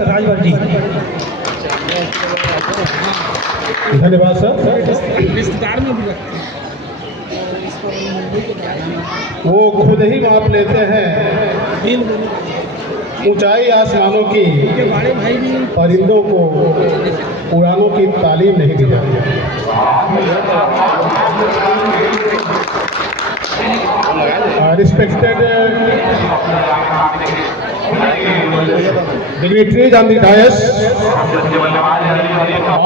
राजभर जी। धन्यवाद सर। रिश्तेदार में भी लगते हैं वो खुद ही माप लेते हैं ऊंचाई आसमानों की, बड़े भाई भी परिंदों को उड़ानों की तालीम नहीं दी जाती। Respected dignitaries on the dais,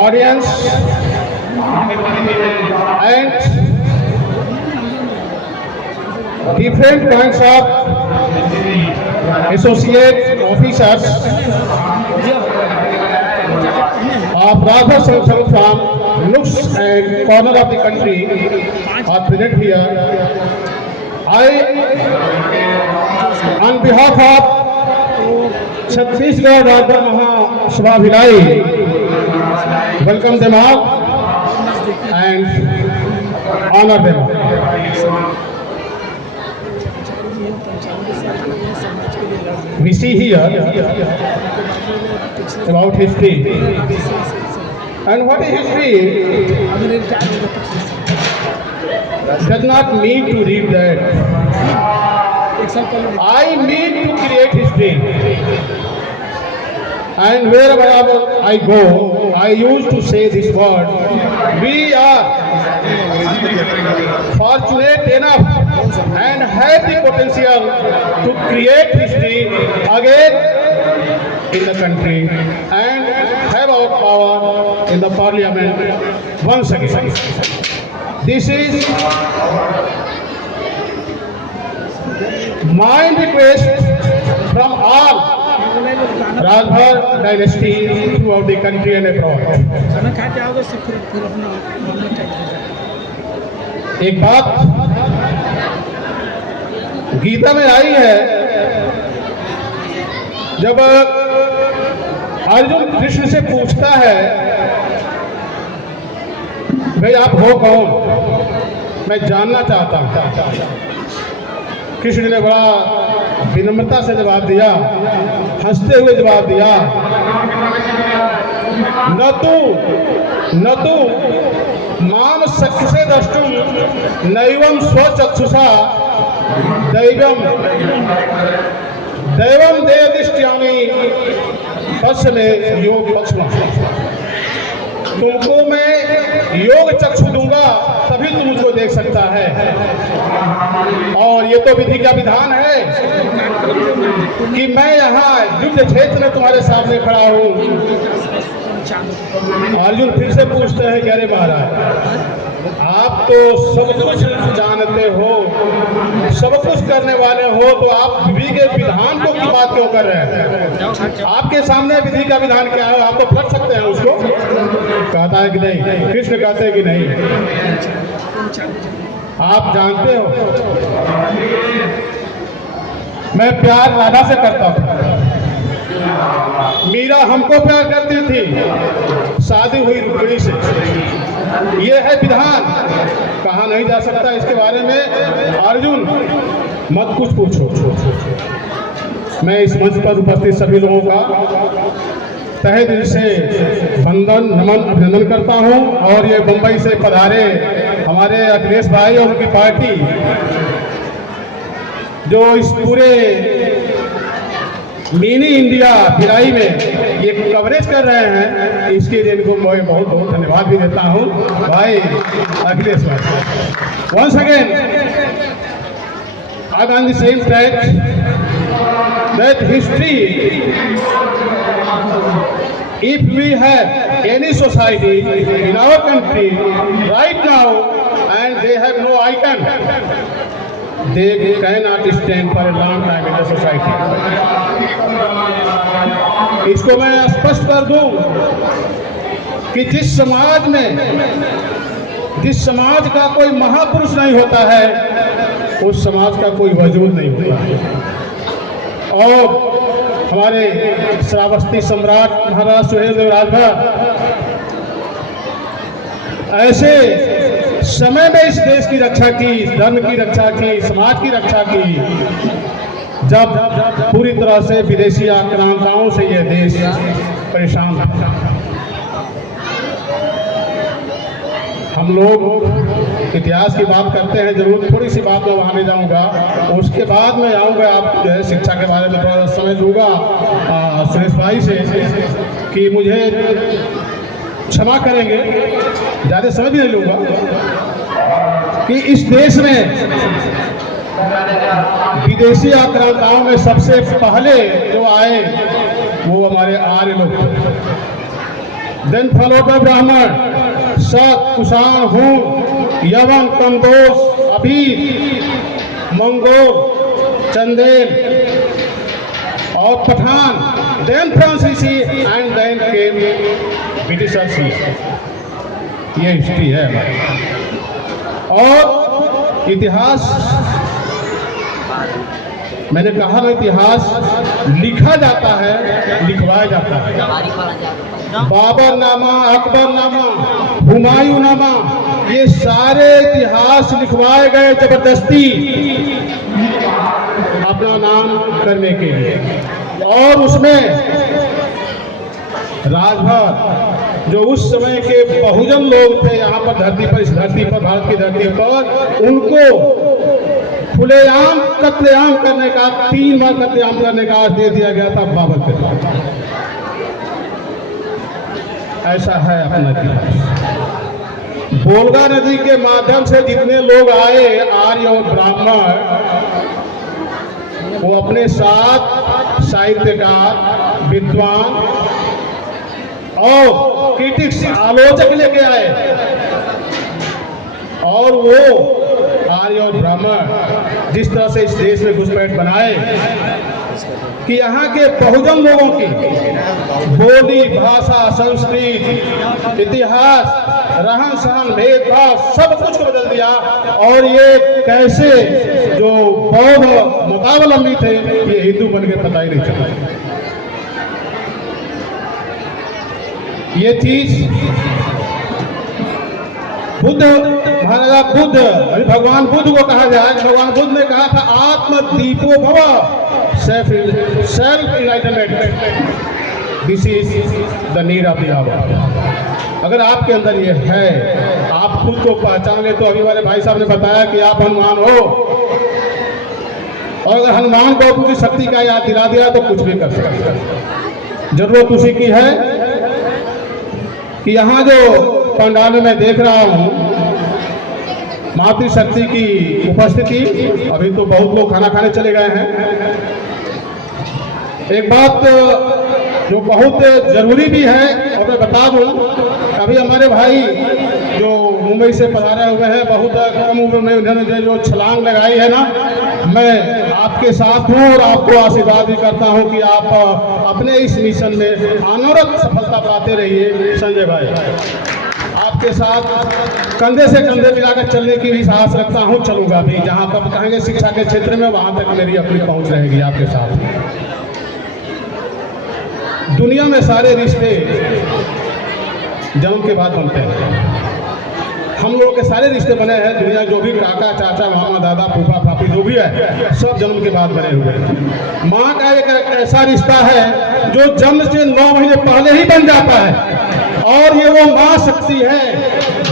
audience, and different kinds of associate officers of Radha Sangham from nooks and corner of the country are present here. I, on behalf of Chhattisgarh Radha Mahasabha Bhilai, welcome them all and honor them. We see here about history. And what is history? Does not mean to read that. I mean to create history. And wherever I go, I used to say this word. We are fortunate enough and have the potential to create history again in the country and have our power in the parliament once again. This is my request from all Rajbhar dynasty throughout the country and abroad. एक बात गीता में आई है, जब अर्जुन कृष्ण से पूछता है भाई आप हो कौन, मैं जानना चाहता हूं। कृष्ण ने बड़ा विनम्रता से जवाब दिया, हंसते हुए जवाब दिया, न तू माम सख्से द्रष्टुम नैवं स्वचक्षुषा दैवम देवदिष्ट्यामि पक्ष में योग पक्ष। तुमको मैं योग चक्षु दूंगा तभी तुम मुझको देख सकता है। और ये तो विधि का विधान है कि मैं यहाँ युद्ध क्षेत्र में तुम्हारे सामने खड़ा हूँ। अर्जुन फिर से पूछते हैं कि अरे महाराज आप तो सब कुछ जानते हो, सब कुछ करने वाले हो, तो आप विधि के विधान को की बात क्यों कर रहे हैं? आपके सामने विधि का विधान क्या है, आप तो पढ़ सकते हैं उसको। कहता है कि नहीं, कृष्ण कहते हैं कि नहीं, आप जानते हो मैं प्यार राधा से करता हूं, मीरा हमको प्यार करती थी, शादी हुई रुक्मिणी से। ये है विधान, कहा नहीं जा सकता इसके बारे में। अर्जुन मत कुछ पूछो। मैं इस मंच पर उपस्थित सभी लोगों का तहे दिल से वंदन नमन अभिनंदन करता हूं। और ये मुंबई से पधारे हमारे अखिलेश भाई और उनकी पार्टी जो इस पूरे मिनी इंडिया भिलाई में ये कवरेज कर रहे हैं, इसके लिए इनको मैं बहुत बहुत धन्यवाद भी देता हूं भाई अखिलेश भाई। Once again I am on the same track that history, if we have any society in our country right now and they have no icon, they cannot stand for a long time in the society. इसको मैं स्पष्ट कर दूं कि जिस समाज का कोई महापुरुष नहीं होता है, उस समाज का कोई वजूद नहीं होता है। और हमारे श्रावस्ती सम्राट महाराज सुहेलदेव राजभर ऐसे समय में इस देश की रक्षा की, इस धर्म की रक्षा की, समाज की रक्षा की, जब पूरी तरह से विदेशी आक्रांताओं से यह देश परेशान था। हम लोग इतिहास की बात करते हैं, जरूर थोड़ी सी बात मैं वहाँ नहीं जाऊँगा, उसके बाद मैं आऊँगा आप जो है शिक्षा के बारे में थोड़ा समय दूँगा सुरेश भाई से कि मुझे क्षमा करेंगे, ज़्यादा समय भी नहीं लूँगा, कि इस देश में विदेशी आक्रांताओं में सबसे पहले जो आए वो हमारे आर्य लोग, देन फॉलोड बाय ब्राह्मण, शक, कुषाण, हूण, यवन, कमदोस, अबीर, मंगोल, चंदेल और पठान, देन फ्रांसीसी एंड देन केम ब्रिटिशर्स। ये हिस्ट्री है हमारी। और इतिहास, मैंने कहा ना, इतिहास लिखा जाता है, लिखवाया जाता है। बाबर नामा, अकबर नामा, हुमायूं नामा, ये सारे इतिहास लिखवाए गए जबरदस्ती अपना नाम करने के लिए। और उसमें राजभर जो उस समय के बहुजन लोग थे यहाँ पर धरती पर, इस धरती पर, भारत की धरती पर, उनको खुलेआम कत्लेआम करने का, 3 बार कत्लेआम करने का आदेश दे दिया गया था बाबर के द्वारा। ऐसा है अपना इतिहास। बोलगा नदी के माध्यम से जितने लोग आए आर्य और ब्राह्मण, वो अपने साथ साहित्यकार, विद्वान और क्रिटिक्स, आलोचक लेके आए। और वो आर्य और ब्राह्मण जिस तरह से इस देश में घुसपैठ बनाए कि यहाँ के बहुजन लोगों की बोली, भाषा, संस्कृति, इतिहास, रहन सहन, भेदभाव, सब कुछ को बदल दिया। और ये कैसे जो बौद्ध मतावलंबी थे ये हिंदू बन के पता ही नहीं चला। ये चीज बुद्ध, महाराजा बुद्ध, भगवान बुद्ध को कहा जाए, भगवान बुद्ध ने कहा था आत्म दीपो भव, self enlightenment, this is the need of the hour. अगर आपके अंदर ये है, आप खुद को पहचान ले, तो अभी हमारे भाई साहब ने बताया कि आप हनुमान हो, और अगर हनुमान को अपनी शक्ति का याद दिला दिया तो कुछ भी कर सकते हैं। जरूरत उसी की है कि यहाँ जो पंडाल में मैं देख रहा हूँ मातृशक्ति की उपस्थिति, अभी तो बहुत लोग खाना खाने चले गए हैं। एक बात जो बहुत जरूरी भी है और मैं बता दूं, अभी हमारे भाई जो मुंबई से पधारे हुए हैं, बहुत कम उम्र में उन्होंने जो छलांग लगाई है ना, मैं आपके साथ हूँ और आपको आशीर्वाद भी करता हूँ कि आप अपने इस मिशन में अनवरत सफलता पाते रहिए। संजय भाई, आपके साथ कंधे से कंधे मिलाकर चलने की भी साहस रखता हूँ, चलूंगा भी। जहाँ तक कहेंगे शिक्षा के क्षेत्र में, वहाँ तक मेरी अपनी पहुँच रहेगी आपके साथ। दुनिया में सारे रिश्ते जन्म के बाद बनते हैं। हम लोगों के सारे रिश्ते बने हैं दुनिया, जो भी काका, चाचा, मामा, दादा, फूफा, फाफी जो भी है, सब जन्म के बाद बने हुए हैं। माँ का एक ऐसा रिश्ता है जो जन्म से 9 महीने पहले ही बन जाता है, और ये वो माँ शक्ति है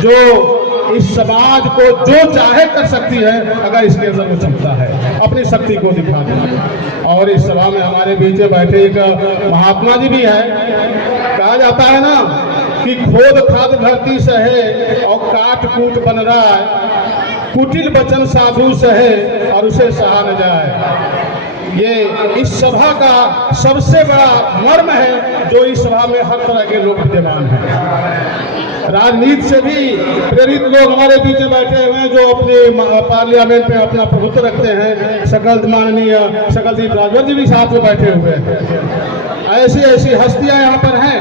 जो इस समाज को जो चाहे कर सकती है, अगर इसके अंदर वो क्षमता है अपनी शक्ति को दिखा देना। और इस सभा में हमारे बीच में बैठे एक महात्मा जी भी है। कहा जाता है ना कि खोद खाद धरती सहे और काट कूट बन रहा है, कुटिल वचन साधु सहे और उसे सहा न जाए। ये इस सभा का सबसे बड़ा मर्म है, जो इस सभा में हर तरह के लोग विद्यमान हैं। राजनीति से भी प्रेरित लोग हमारे बीच में बैठे हुए हैं, जो अपने पार्लियामेंट में अपना प्रभुत्व रखते हैं। माननीय सकलदीप राजभर जी भी साथ में बैठे हुए हैं। ऐसी ऐसी हस्तियां यहाँ पर हैं।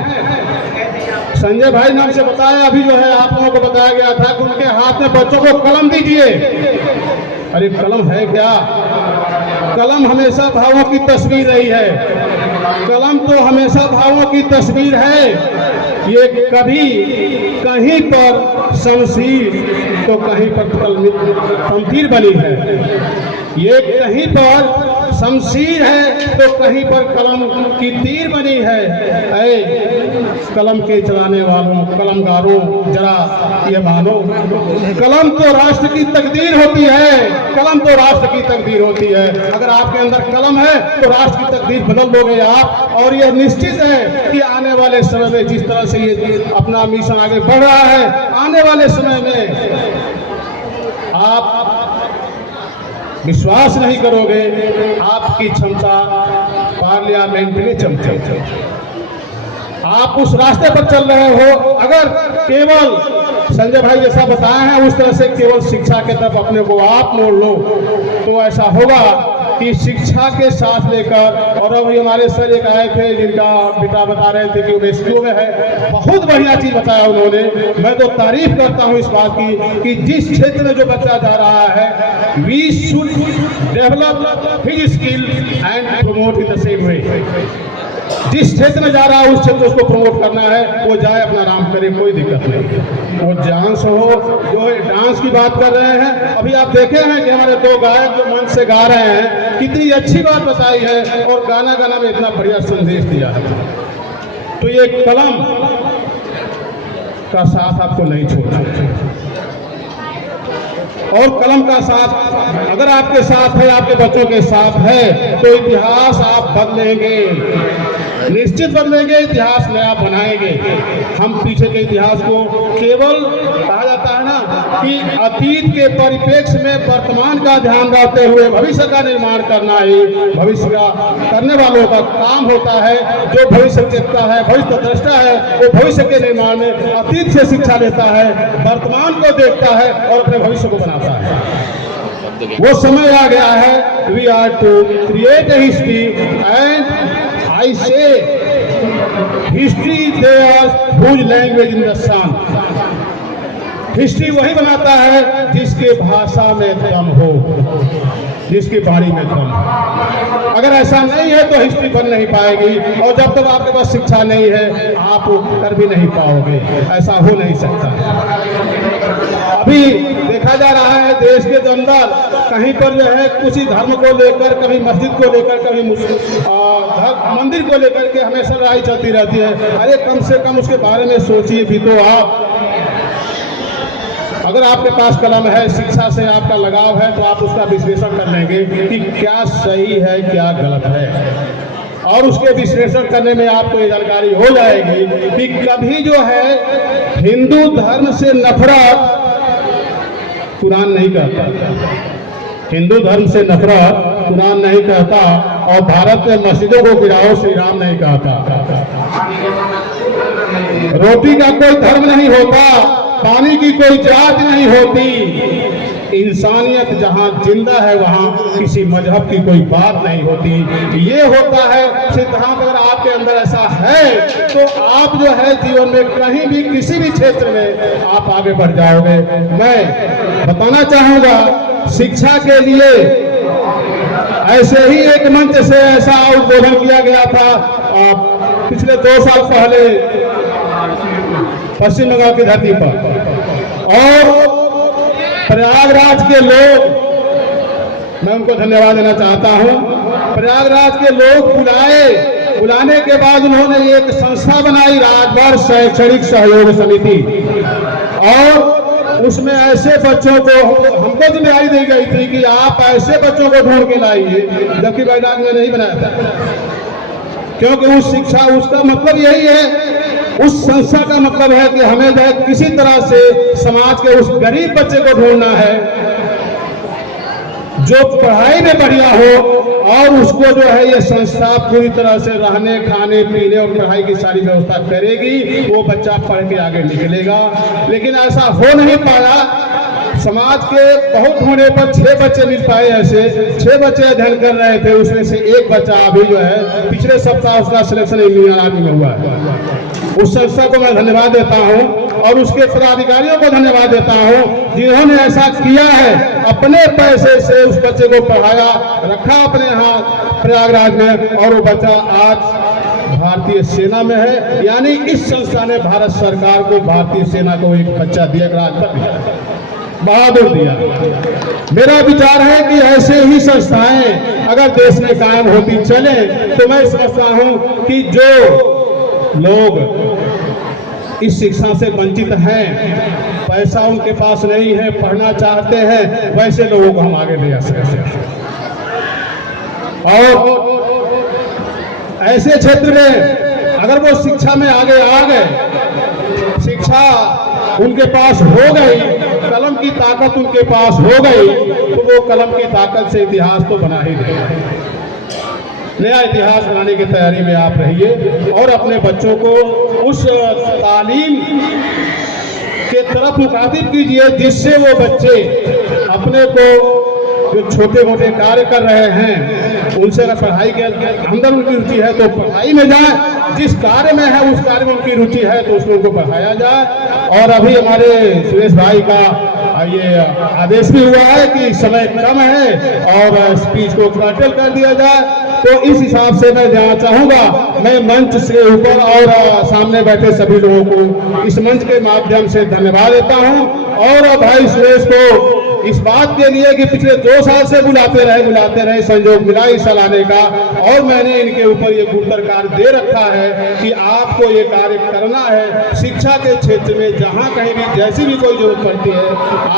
संजय भाई नाम से बताया, अभी जो है आप लोगों को बताया गया था कि उनके हाथ में बच्चों को कलम दीजिए। अरे कलम है क्या? कलम हमेशा भावों की तस्वीर रही है। कलम तो हमेशा भावों की तस्वीर है। ये कभी कहीं पर शमशीर तो कहीं पर तमतीर बनी है। ये कहीं पर शमशीर है तो कहीं पर कलम की तीर बनी है। ऐ कलम के चलाने वालों, कलमगारों, जरा ये मानो, कलम तो राष्ट्र की तकदीर होती है, कलम तो राष्ट्र की तकदीर होती है। अगर आपके अंदर कलम है तो राष्ट्र की तकदीर बदल दोगे आप। और यह निश्चित है कि आने वाले समय में जिस तरह से ये अपना मिशन आगे बढ़ रहा है, आने वाले समय में आप विश्वास नहीं करोगे, आपकी क्षमता पार्लियामेंट में चमके। आप उस रास्ते पर चल रहे हो। अगर केवल संजय भाई जैसा बताए हैं उस तरह से केवल शिक्षा के तरफ अपने को आप मोड़ लो तो ऐसा होगा कि शिक्षा के साथ लेकर, और अभी हमारे सर एक आए थे जिनका बेटा बता रहे थे कि वो रेस्क्यू में है, बहुत बढ़िया चीज बताया उन्होंने। मैं तो तारीफ करता हूँ इस बात की कि जिस क्षेत्र में जो बच्चा जा रहा है, we should develop his skill and promote in the same way. जिस क्षेत्र में जा रहा है उस क्षेत्र उसको प्रमोट करना है, वो जाए अपना आराम करे, कोई दिक्कत नहीं। वो डांस हो, जो डांस की बात कर रहे हैं, अभी आप देखे हैं कि हमारे दो गायक जो मंच से गा रहे हैं, कितनी अच्छी बात बताई है और गाना गाना में इतना बढ़िया संदेश दिया है। तो ये कलम का साथ आपको नहीं छोड़ना, और कलम का साथ अगर आपके साथ है, आपके बच्चों के साथ है, तो इतिहास आप बदलेंगे, निश्चित बदलेंगे, इतिहास नया बनाएंगे। हम पीछे के इतिहास को केवल कहा जाता है ना कि अतीत के परिप्रेक्ष्य में वर्तमान का ध्यान रखते हुए भविष्य का निर्माण करना ही भविष्य का करने वालों का काम होता है। जो भविष्य देखता है, भविष्य दृष्टा है, वो भविष्य के निर्माण में अतीत से शिक्षा लेता है, वर्तमान को देखता है और अपने भविष्य को बनाता है। वो समय आ गया है, we are to create a history and I say history there's whose language in the sun। History वही बनाता है जिसके भाषा में दम हो, जिसकी वाणी में दम हो। अगर ऐसा नहीं है तो हिस्ट्री बन नहीं पाएगी, और जब तक आपके पास शिक्षा नहीं है आप कर भी नहीं पाओगे, ऐसा हो नहीं सकता। अभी देखा जा रहा है देश के अंदर कहीं पर जो है कुछ ही धर्म को लेकर, कभी मस्जिद को लेकर, कभी मंदिर को लेकर के हमेशा लड़ाई चलती रहती है। अरे कम से कम उसके बारे में सोचिए भी तो आप। अगर आपके पास कलम है, शिक्षा से आपका लगाव है, तो आप उसका विश्लेषण कर लेंगे कि क्या सही है क्या गलत है, और उसके विश्लेषण करने में आपको ये जानकारी हो जाएगी कि कभी जो है हिंदू धर्म से नफरत कुरान नहीं कहता, हिंदू धर्म से नफरत कुरान नहीं कहता, और भारत में मस्जिदों को गिराओ श्री राम नहीं कहता। रोटी का कोई धर्म नहीं होता, पानी की कोई जात नहीं होती, इंसानियत जहां जिंदा है वहां किसी मजहब की कोई बात नहीं होती। ये होता है सिद्धांत। अगर आपके अंदर ऐसा है तो आप जो है जीवन में कहीं भी किसी भी क्षेत्र में आप आगे बढ़ जाओगे। मैं बताना चाहूंगा शिक्षा के लिए ऐसे ही एक मंच से ऐसा उद्बोधन किया गया था पिछले 2 साल पहले पश्चिम बंगाल की धरती पर, और प्रयागराज के लोग, मैं उनको धन्यवाद देना चाहता हूं। प्रयागराज के लोग बुलाने के बाद उन्होंने एक संस्था बनाई, राजभर शैक्षणिक सहयोग समिति, और उसमें ऐसे बच्चों को हमको जिम्मेदारी दी गई थी कि आप ऐसे बच्चों को ढूंढ के लाइए, जबकि बैठक में नहीं बनाया था, क्योंकि उस शिक्षा उसका मतलब यही है, उस संस्था का मतलब है कि हमें जो है किसी तरह से समाज के उस गरीब बच्चे को ढूंढना है जो पढ़ाई में बढ़िया हो, और उसको जो है ये संस्था पूरी तरह से रहने, खाने, पीने और पढ़ाई की सारी व्यवस्था करेगी। वो बच्चा पढ़ के आगे निकलेगा। लेकिन ऐसा हो नहीं पाया। समाज के बहुत होने पर 6 बच्चे मिल पाए, ऐसे 6 बच्चे अध्ययन कर रहे थे, उसमें से एक बच्चा अभी जो है पिछले सप्ताह उसका सिलेक्शन इंजीनियर आर्मी में हुआ है। उस संस्था को मैं धन्यवाद देता हूं, और उसके पदाधिकारियों को धन्यवाद देता हूं जिन्होंने ऐसा किया है, अपने पैसे से उस बच्चे को पढ़ाया, रखा अपने यहाँ प्रयागराज में, और वो बच्चा आज भारतीय सेना में है। यानी इस संस्था ने भारत सरकार को, भारतीय सेना को एक बच्चा दिया, आज तक बहादुर दिया। मेरा विचार है कि ऐसे ही संस्थाएं अगर देश में कायम होती चले तो मैं समझता हूं कि जो लोग इस शिक्षा से वंचित हैं, पैसा उनके पास नहीं है, पढ़ना चाहते हैं, वैसे लोगों को हम आगे ले जा सकते हैं। और ऐसे क्षेत्र में अगर वो शिक्षा में आगे आ गए, शिक्षा उनके पास हो गई, कलम की ताकत उनके पास हो गई, तो वो कलम की ताकत से इतिहास तो बना ही देगा। नया इतिहास बनाने की तैयारी में आप रहिए और अपने बच्चों को उस तालीम के तरफ मुखातिब कीजिए जिससे वो बच्चे अपने को जो छोटे मोटे कार्य कर रहे हैं उनसे अगर पढ़ाई के अंदर उनकी रुचि है तो पढ़ाई में जाए, जिस कार्य में है उस कार्य में उनकी रुचि है तो उसमें उनको पढ़ाया जाए। और अभी हमारे सुरेश भाई का ये आदेश भी हुआ है कि समय कम है और स्पीच को कर्टल कर दिया जाए, तो इस हिसाब से मैं जाना चाहूँगा। मैं मंच से ऊपर और सामने बैठे सभी लोगों को इस मंच के माध्यम से धन्यवाद देता हूँ और भाई सुरेश को इस बात के लिए कि पिछले 2 साल से बुलाते रहे, संयोग मिला इस साल आने का, और मैंने इनके ऊपर ये गुरुतर कार्य दे रखा है कि आपको ये कार्य करना है। शिक्षा के क्षेत्र में जहाँ कहीं भी जैसी भी कोई जरूरत पड़ती है,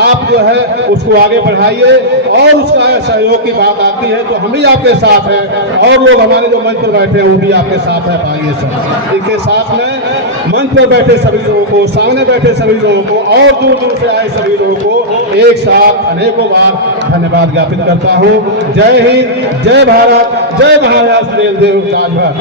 आप जो है उसको आगे बढ़ाइए और उसका सहयोग की बात आती है तो हम ही आपके साथ हैं और लोग हमारे जो मंच पर बैठे हैं वो भी आपके साथ है। पाइए सब इनके साथ में मंच पर बैठे सभी लोगों को, सामने बैठे सभी लोगों को और दूर दूर से आए सभी लोगों को एक साथ अनेकों बार धन्यवाद ज्ञापित करता हूँ। जय हिंद, जय भारत, जय महाराज, देव देव राजभर।